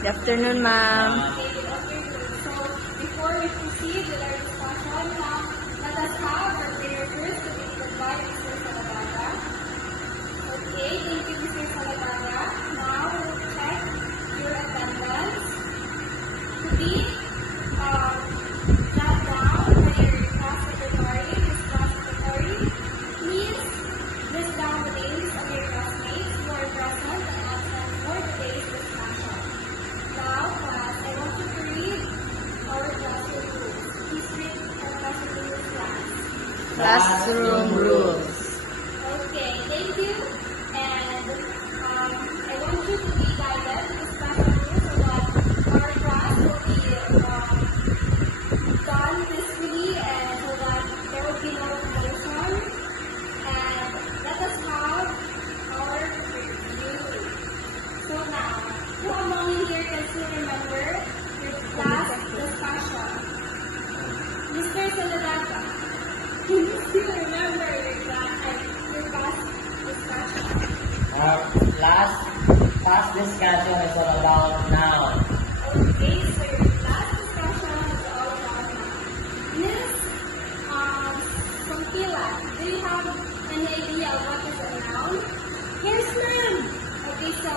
Good afternoon, ma'am. Okay, good afternoon. So, before we proceed with our discussion, now, let us have our prayer first to be led by Mr. Salabada. Okay, thank you, Mr. Salabada. Now, we'll check your attendance to be jot down by your class secretary. Miss Class Secretary, please list down the names of your classmates who are present and absent for today's discussion. Now, class, I want you to read our classroom rules. Please read our classroom rules, class. Classroom rules. Okay, thank you. And I want you to be guided to this classroom rules so that our class will be done peacefully and so that there will be no commotion. And let us have our review. So now, who among you here can still remember your class discussion? Mr. Saladaga, can you still remember your class discussion? Last discussion is all about noun. Okay, so your class discussion is all about now. Miss Sampila, do you have any idea of what is a noun? Yes, ma'am. Okay, so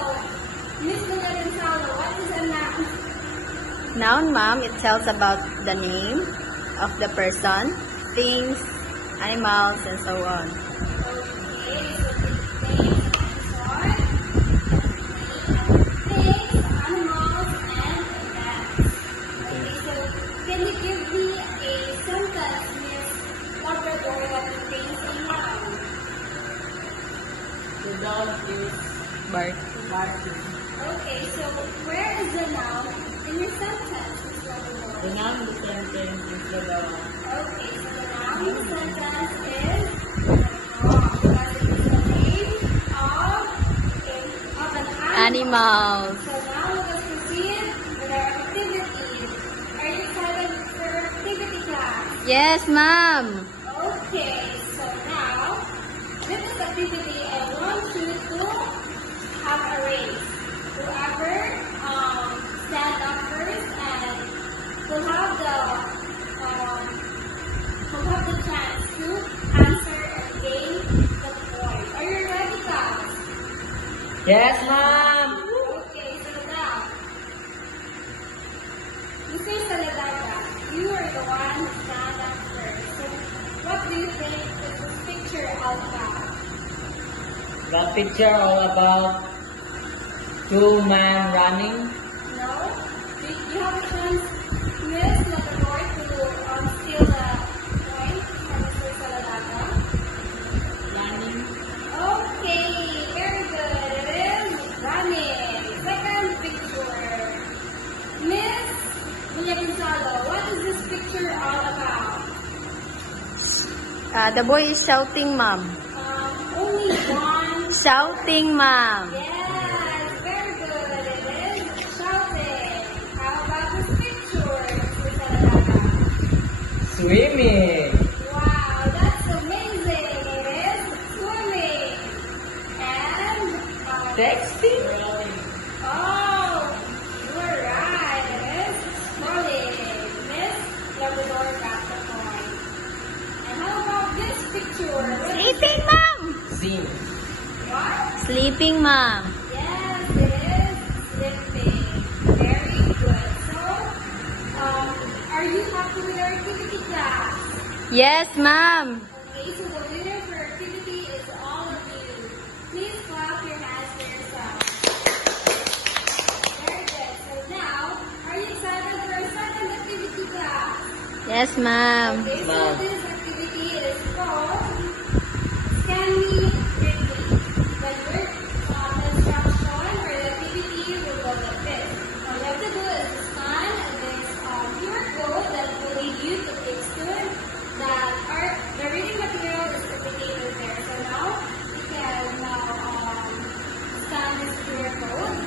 Miss Gonzalo, what is a noun? Noun, ma'am, it tells about the name of the person, things, animals, and so on. Okay, so things are things, animals, and events. Okay, so can you give me a sentence, Miss Labrador, that contains a noun? The noun is Bart. barking. Okay, so where is the noun in your sentence, Miss Labrador? The noun in the sentence is the dog. Okay, so the noun in the sentence is the dog, because it is the name of an Animals. So now let us proceed with our activities. Are you excited for our activity class? Yes, ma'am. Okay, so now with this activity, I want you to have a race. Whoever stand up first and will have the chance to answer and gain the point. Are you ready, class? Yes, ma'am. Okay, so now, Mr. Saladaga, you are the one who stand up first. So, what do you think is this picture all about? The picture all about two men running. No? You have a chance, Miss Labrador, to steal the point from Mr. Saladaga. Running. Okay, very good. It is running. Second picture. Miss Gonzalo, what is this picture all about? The boy is shouting, ma'am. Only one. Shouting, ma'am. Yes, very good. It is shouting. How about this picture, Mr. Saladaga? Swimming. Wow, that's amazing. It is swimming. And, Texting. oh, you were right. It is scrolling. Miss Labrador got the point. And how about this picture? What is Sleeping, ma'am. Sing. what? Sleeping, ma'am. Yes, it is sleeping. Very good. So, are you happy with our activity class? Yes, ma'am. Okay, so the winner for activity is all of you. Please clap your hands for yourself. Very good. So now, are you excited for our second activity class? Yes, ma'am. Okay, so Ma'am. this activity is called Scan Me Quickly. The word instruction or the activity will go like this. All you have to do is scan this QR code that will lead you to Pixtoon that are the reading material is replicated there. So now you can scan this QR code.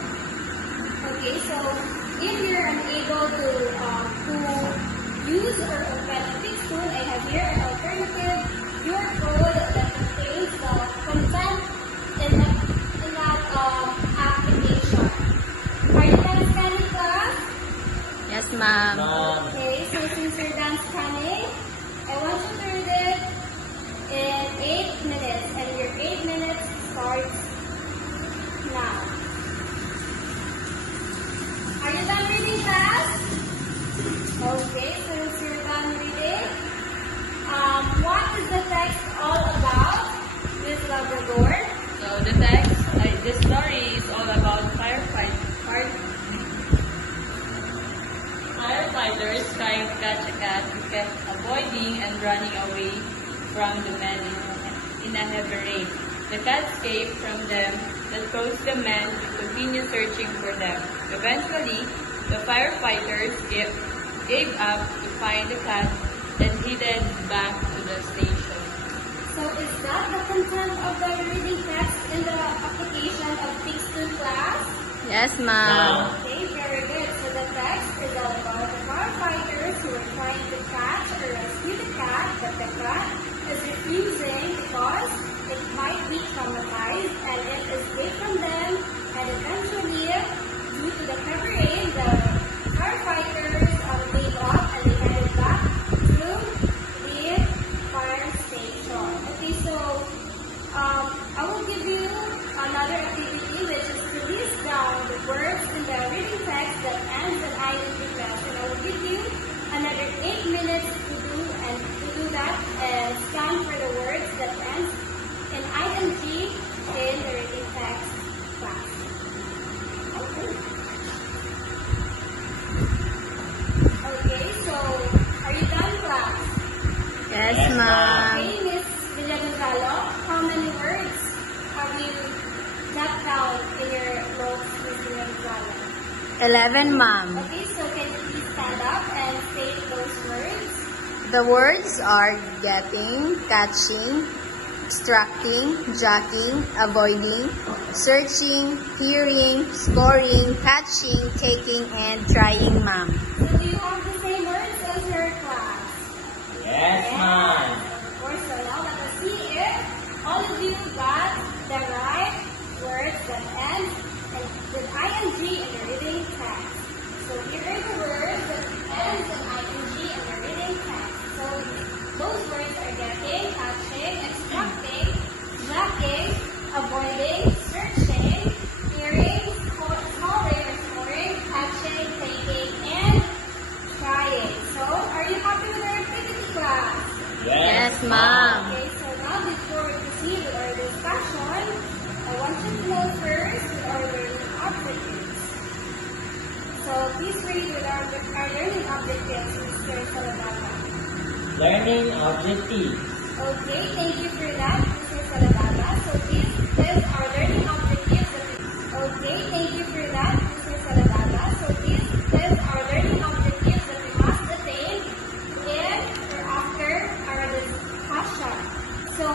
Okay, so if you're unable to use or open a Pixtoon, I have here an alternative QR code that contains the content in that application. Are you guys scanning avoiding and running away from the men in a heavy rain. The cat escaped from them that caused the men to continue searching for them. Eventually, the firefighters gave up to find the cat and headed back to the station. So is that the content of the reading text in the application of Fixed to Class? Yes, ma'am. Okay, very good. So the text is all about the firefighters who are trying to catch or rescue the cat, but the cat is refusing because it might be traumatized and it escaped from them, and eventually, due to the heavy rain, the firefighters gave up and they headed back to the fire station. Okay, so I will give you another activity, which is to list down the words in the reading text that ends in ing class, and I will give you another 8 minutes to do that and scan for the words that ends in ing in the reading text class. Okay. Okay, so are you done, class? Yes, ma'am. Okay, Miss Villagonzalo, how many words have you jotted down in your notes, Miss Villagonzalo? 11, ma'am. Okay, so can you please stand up and state those words? The words are getting, catching, extracting, jacking, avoiding, searching, hearing, scoring, catching, taking, and trying, ma'am. So do you have the same words as your class? Yes, ma'am. Of course, so now let us see if all of you got the right words that end with ing in the reading text. So here are the words that ends in ing in the reading text. So those words are getting, catching, extracting, jacking, avoiding, searching, hearing, scoring, catching, taking, and trying. So are you happy with our activity, class? Yes, ma'am. Okay, so now before we proceed with our discussion, I want you to know first with our learning objectives. So please read with our learning objectives, Mr. Saladata. Learning objective. Okay, thank you for that, Mr. Saladata. So this is our learning objectives. Okay, thank you for that, Mr. Saladata. So this is our learning objectives that we must attain in or after our discussion. So,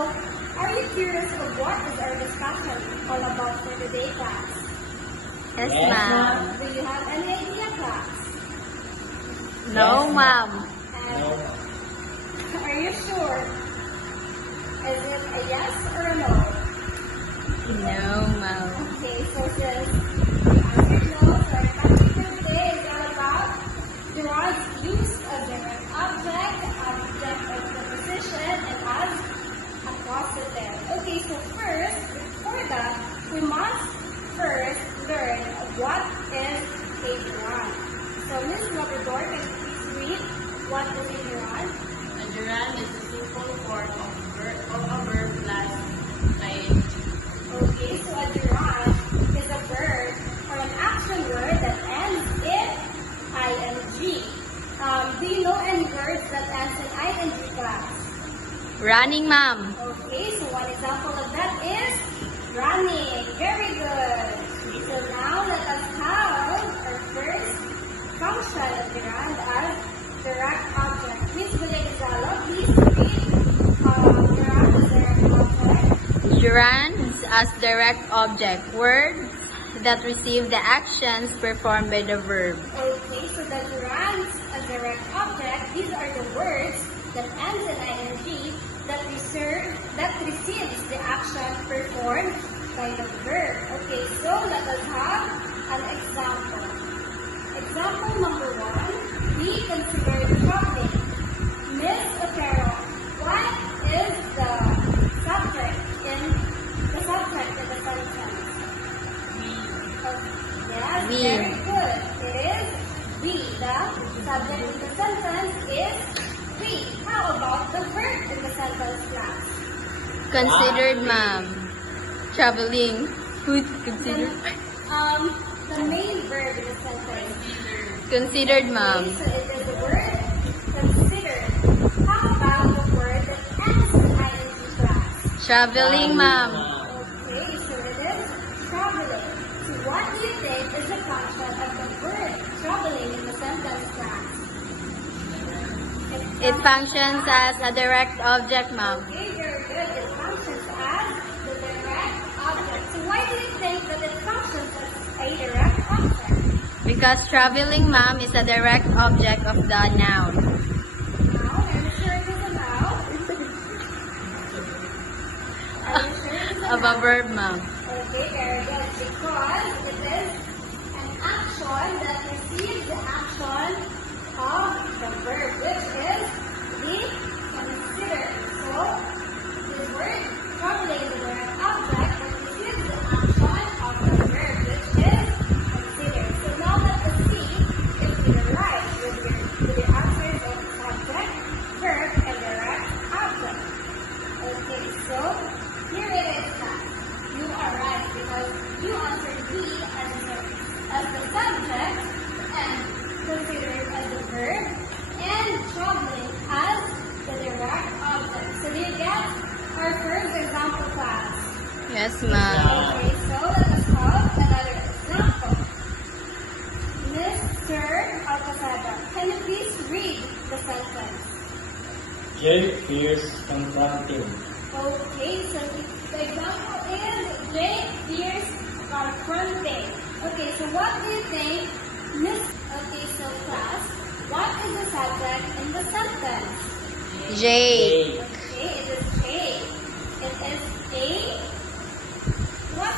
are you curious of what is our discussion all about for today, class? Yes, Yes, ma'am. Do you have any idea, class? No, Yes, ma'am. And No. are you sure? Is it a yes or a no? No, ma'am. Okay, so since the answer is no, so our topic for today is all about Gerard's use of direct object, object of preposition, and as a positive. Okay, so first, before that, we must first learn what is a gerund. So Ms. Labrador, can you please read what is a gerund? A gerund is a simple form of a verb plus ing. Okay, so a gerund is a verb or an action word that ends in ing. Do you know any words that ends in ing, class? Running, ma'am. Okay, so one example of that is running. Very good. So now let us have our first function of gerund as direct object. Miss Villagonzalo, please read gerund as direct object. Gerunds as direct object. Words that receive the actions performed by the verb. Okay, so the gerunds as direct object, these are the words that ends in ing that receives the action performed by the verb. Okay, so let us have an example. Example number 1, we consider shopping. Miss Otero, what is the subject in the sentence? Yes, We. very good. It is we. The subject in the sentence is we. How about the verb in the sentence, class? Considered, ma'am. Traveling. Who's considered? The main verb in the sentence. Considered, ma'am. Okay, so it is the word considered. Traveling, ma'am. Okay, so it is traveling. So what do you think is the function of the verb traveling in the sentence class? It functions as a direct object, ma'am. Okay, very good. It functions as the direct object. So why do you think that it functions as a direct object? Because traveling, ma'am, is a direct object of the noun. Now, are you sure it is a noun? Are you sure it is a Of a noun? verb, ma'am. Okay, very good. Because it is an action that receives the action of the verb, which is the consider. So, the word traveling is a direct object that receives the action of the verb, which is consider. So now let us see if you're right with your answers of subject, verb, and direct object. Okay, so here it is now. You are right because you answered B as the subject and considered as the verb and traveling as the direct object. So do you get our first example class? Yes, ma'am. Okay, so let us have another example. Mr. Alcazaba, can you please read the sentence? Jake fears confronting. Okay, so the example is Jake fears confronting. Okay, so what do you think, Miss? Okay, so class, what is the subject in the sentence? Jake. Okay, it is Jake. It is a what?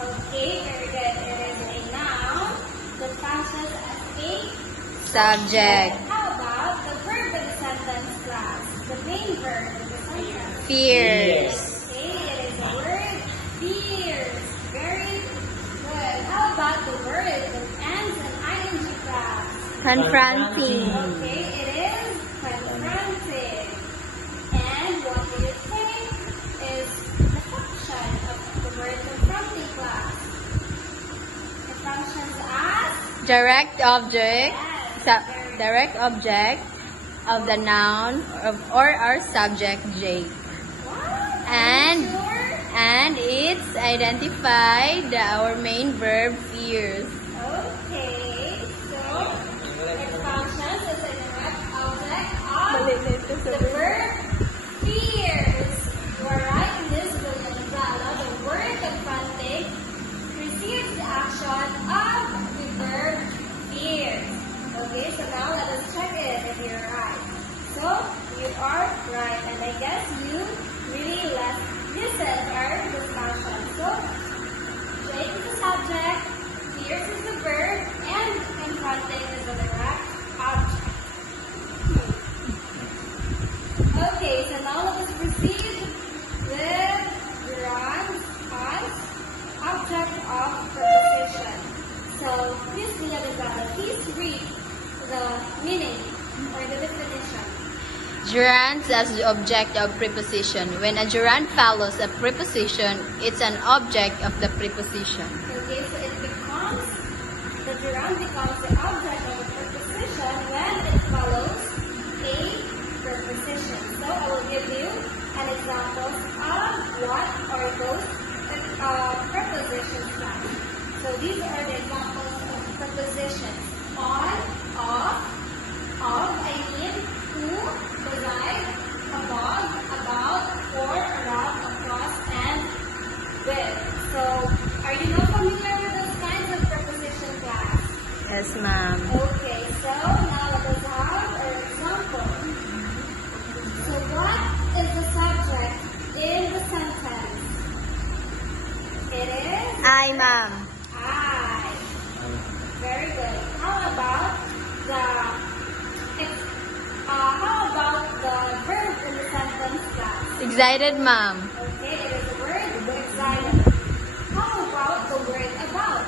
Okay, very good. It is a noun that functions as a Subject. How about the verb in the sentence, class? The main verb in the sentence. Fears. Okay, it is a word, fears. Very good. How about the word that ends in ing class? Confronting. Okay, it is confronting. And what do you think is the function of the word confronting, class? It functions as Direct object. yes. Direct object of the noun or our subject, Jake. What? And Sure? and it's identified our main verb, fears. Okay, so it functions as a direct object of the verb fears. You are right, Miss William Zala. The word confronting receives the action of the verb fears. Okay, so now let us check it if you're right. So you are right, and I guess you really listened our discussion. So Jake is the subject, fears is the verb, and confronting is the direct object. Okay, so now let us proceed with Duran's object of preposition. So, Miss Villarreal, please read the meaning or the definition. Gerunds as the object of preposition. When a gerund follows a preposition, it's an object of the preposition. Okay, so the gerund becomes the object of a preposition when it follows a preposition. So I will give you an example of what are those prepositions like. So these are the examples of prepositions. On, of, I mean, to, beside, above, about, for, around, across, and with. So, are you not familiar with those kinds of preposition, class? Yes, ma'am. Okay, so now let us have an example. So, what is the subject in the sentence? It is I, ma'am. I. Very good. How about the verb in the sentence, class? Excited, ma'am. Okay, it is a word, excited. How about the word about?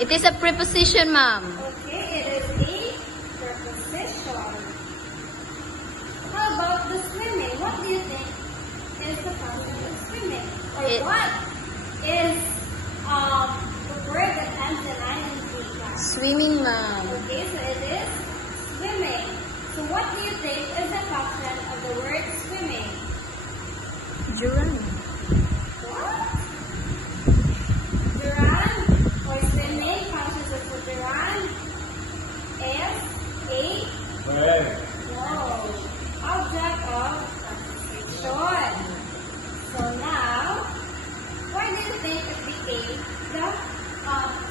It is a preposition, ma'am. Okay, it is a preposition. How about the swimming? What do you think is the function of swimming? Or what is the word that ends in ing, class? Swimming, ma'am. Okay, so it is swimming. So what do you think is the function of the word swimming? Duran. What? Duran or swimming functions as a Duran is a Verb. object of preposition. So now, why do you think it became the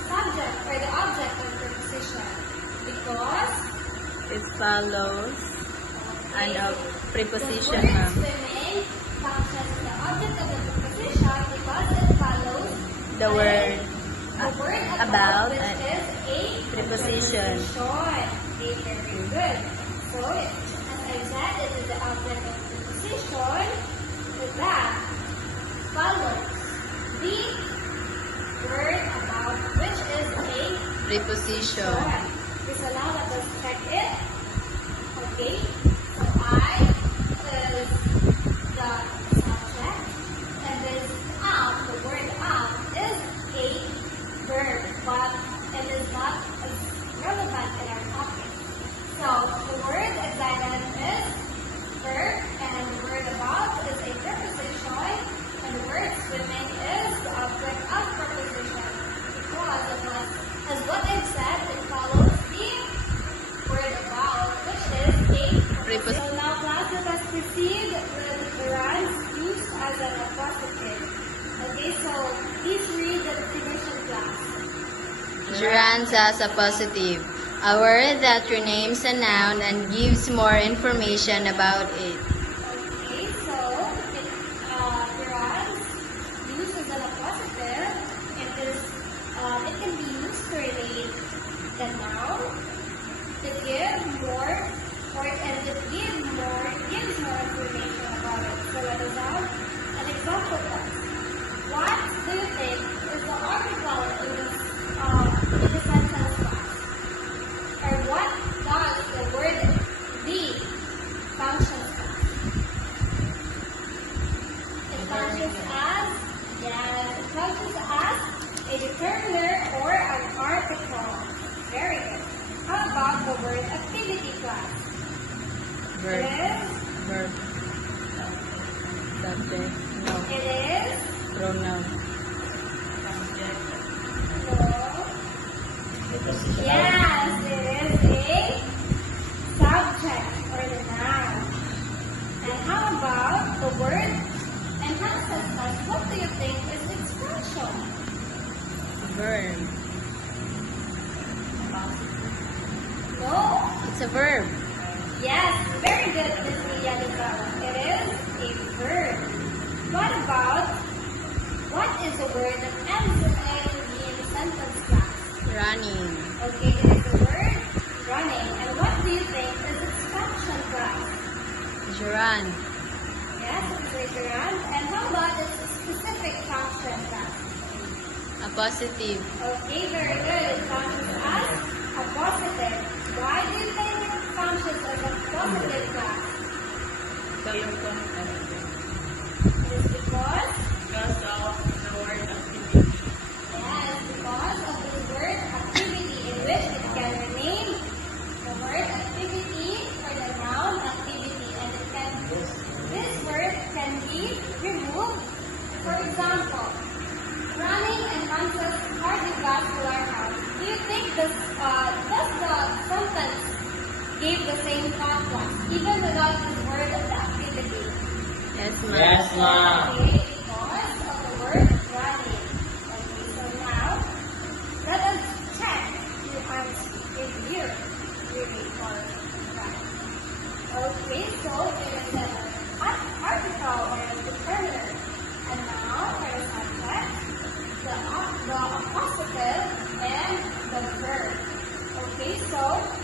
subject or the object of preposition? Because It follows a preposition, the word ma'am. swimming functions as the object of the preposition because it follows The word the word about which a is a preposition. Okay, very good. So, as I said, it is the object of preposition that follows the word about which is a Preposition. preposition. Okay, so now let us check it. Okay, so I is the subject, and this the word is a verb, but it is not as relevant in our topic. So the word excited is verb, and the word about is a preposition, and the word swimming is the object of preposition. Because it was, as what I've said, it follows the word about, which is a preposition. So now class, let us proceed with the rhymes used as an appositive. Okay, so please read the definition, class. Gerunds as a positive. A word that renames a noun and gives more information about it. Okay, so gerunds used as an appositive, it can be used to relate the noun, to give more, gives more information about it. So let us have an example class. What do you think is the article in the sentence class? Or what does the word the functions as? It functions as, yes, it functions as a determiner or an article. Very good. How about the word activity class? Verb. It is, Verb. Subject. No. it is, Pronoun. so, Preposition. yes, it is a subject or the noun. And how about the word enhances us? What do you think is its function? Verb. No? It's a verb. Yes, very good, Miss Leah Lizarra. It is a verb. What about, what is a word that ends in the sentence class? Running. Okay, it is the word running. And what do you think is its function class? Gerund. Yes, it is a gerund. And how about its specific function class? A positive. Okay, very good. It functions as a positive. Why do you think it functions as a positive class? So yung concept. It is because, Because of the word activity. yes, because of the word activity in which it can rename the word activity or the noun activity, and it can, this word can be removed. For example, running enhances cardiovascular health. Do you think does the sentence give the same thought class, even without the word of the activity? Yes, ma'am. Yes, ma'am. Okay, because of the word running. Okay, so now let us check your answer if you really are right. Okay, so it is an article or a determiner. And now for the subject, the appositive and the verb. Okay, so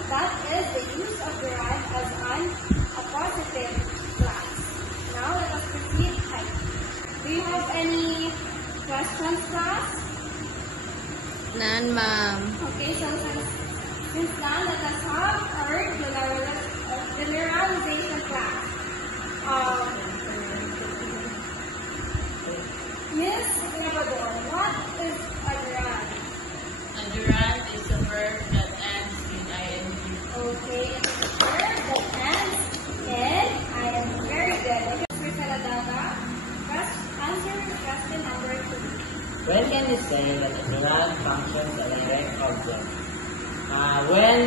that is the use of derive as an appositive class. Now let us proceed. Do you have any questions, class? None, ma'am. Okay, so since now let us have our generalization class. Miss Salvador, what is a gerund? A gerund is a verb that ends in ing. Okay, it is a verb that ends in I am very good. Okay, Miss Saladata, say that a gerund functions a direct object. When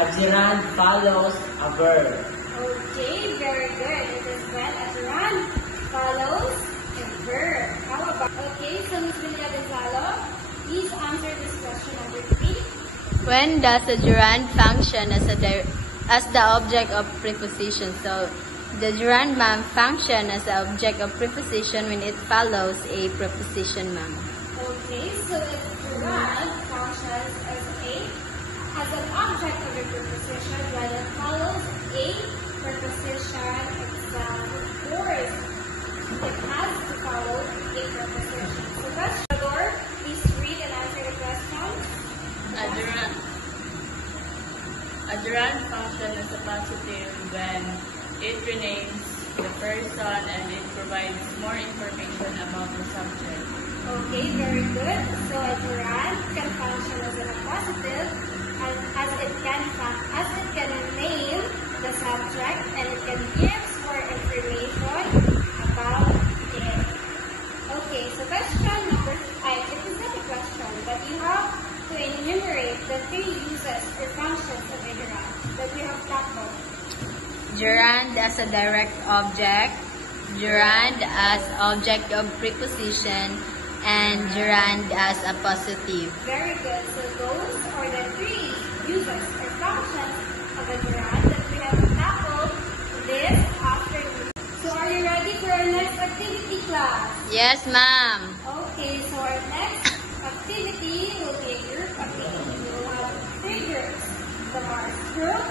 a gerund follows a verb. Okay, very good. It is when a gerund follows a verb. How about? Okay, so Ms. Lilia Gonzalo, please answer this question number 3. When does a gerund function as the object of preposition? So, the gerund, ma'am, function as the object of preposition when it follows a preposition, ma'am. Okay, so if gerund functions as an object of a preposition when it follows a preposition itself. Of course, it has to follow a preposition. So question, please read and answer the question. A gerund function is a positive when it renames the person and it provides more information about the subject. Okay, very good. So a gerund can function as a positive as it can name the subject and it can give more information about it. Okay, so question number 5. It is not a question, but you have to enumerate the 3 uses or functions of a gerund that we have tackled. Gerund as a direct object, gerund as object of preposition, and gerund as a positive. Very good. So those are the 3 uses or functions of a gerund that we have tackled this afternoon. So are you ready for our next activity, class? Yes, ma'am. Okay, so our next activity will be a group activity. We will have 3 groups. The Mars group,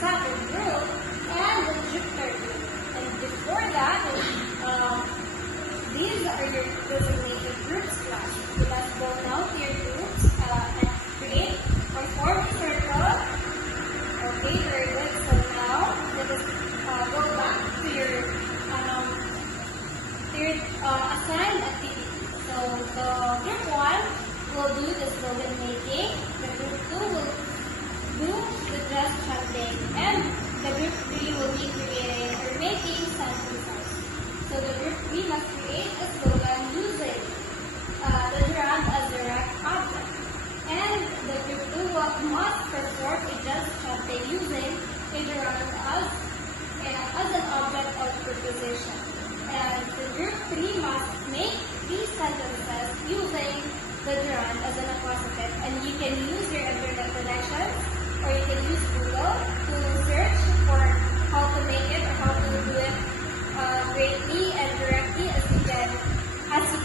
Saturn group, and the Jupiter group. And before that, these are your designated groups, class. You must go now to your groups and create or form a circle. Okay, very good. So now, let us go back to your assigned activity. So the group 1 will do the slogan making. The group 2 will do the just chanting. And the group 3 will be creating or making sentences. So the group 3 must create a slogan using the gerund as direct object. And the group 2 must perform a just chanting using a gerund as an object of preposition. And the group 3 must make these sentences using the gerund as an appositive. And you can use your internet connection or you can use Google to search for how to make it or how to do it greatly and directly as you can.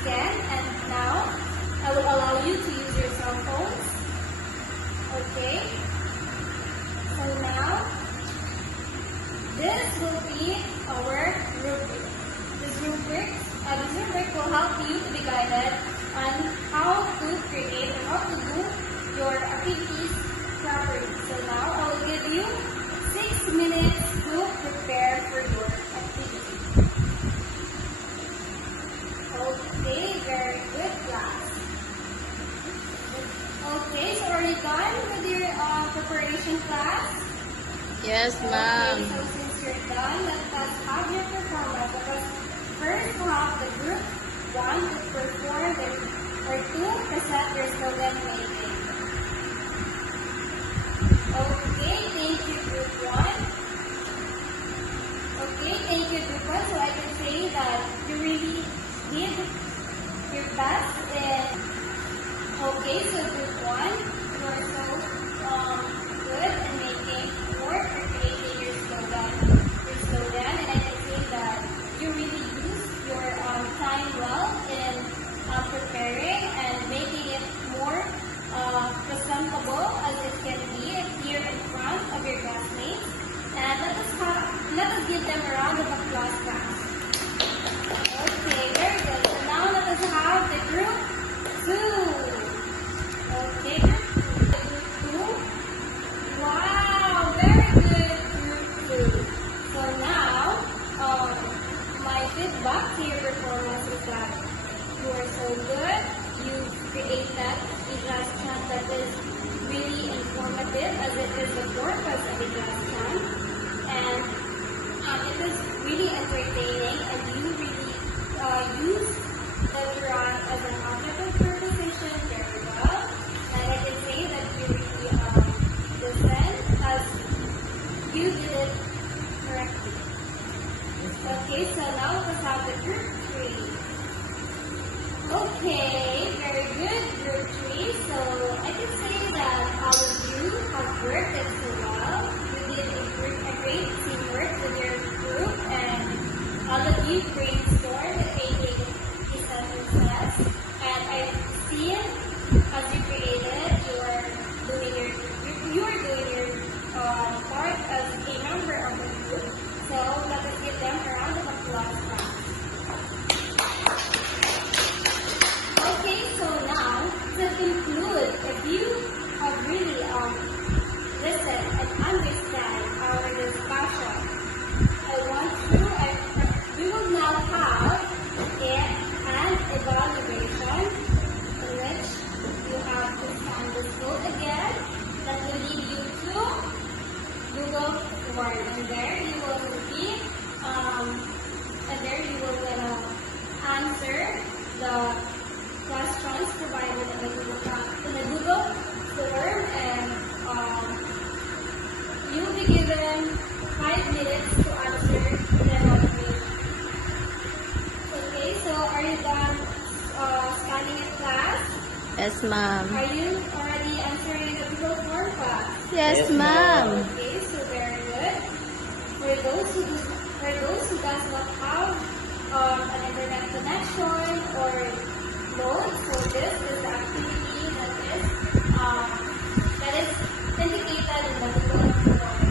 And now, I will allow you to use your cell phones. Okay. So now, this will be our rubric. This rubric will help you to be guided on how to create and how to do your activities properly. So now I will give you 6 minutes to prepare for your activity. Okay, very good, class. Okay, so are you done with your preparation, class? Yes, ma'am. Okay, so since you're done, let us have your performance. Because first we'll have the group 1 to perform or 2 present their slogan making. Okay, thank you, group 1. Okay, thank you, group 1. So I can say that you really did your best. Okay, so group 1, you are so good in making or creating your slogan. And I can say that you really use your time well in preparing and making it more presentable as it can be here in front of your classmates. And let us give them a round of applause, class. Okay, very good. So now let us have the group 2. Okay, group 2. Wow, very good, group 2. So now, my feedback to your performance is that you are so good. You created a just chant that is really informative as it is the purpose of a just chant. And it is really entertaining and you really use the gerund as an object of preposition Yes, ma'am. Are you already answering the Google form class? Yes, Yes, ma'am. Okay, so very good. For those who does not have an internet connection or load, so this is the activity that is indicated in the Google form.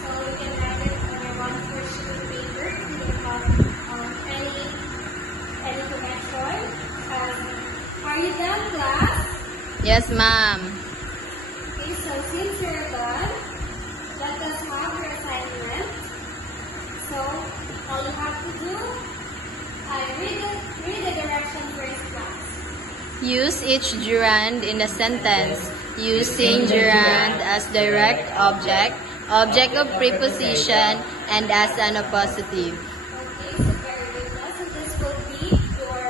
So you can write it on your one sheet of paper. You don't have any connection. Are you done, class? Yes, ma'am. Okay, so since you're done, let us have your assignment. So all you have to do, read the directions first, class. Use each gerund in a sentence using gerund as direct object, object of preposition, and as an appositive. Okay, so very good, class. So this will be your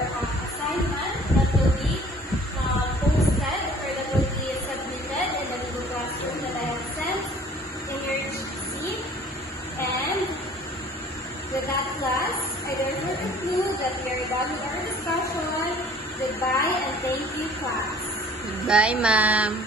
assignment that will be posted or that will be submitted in the Google Classroom that I have sent in your sheet. And with that, class, I therefore conclude that we are done with our discussion. Goodbye and thank you, class. Bye, ma'am.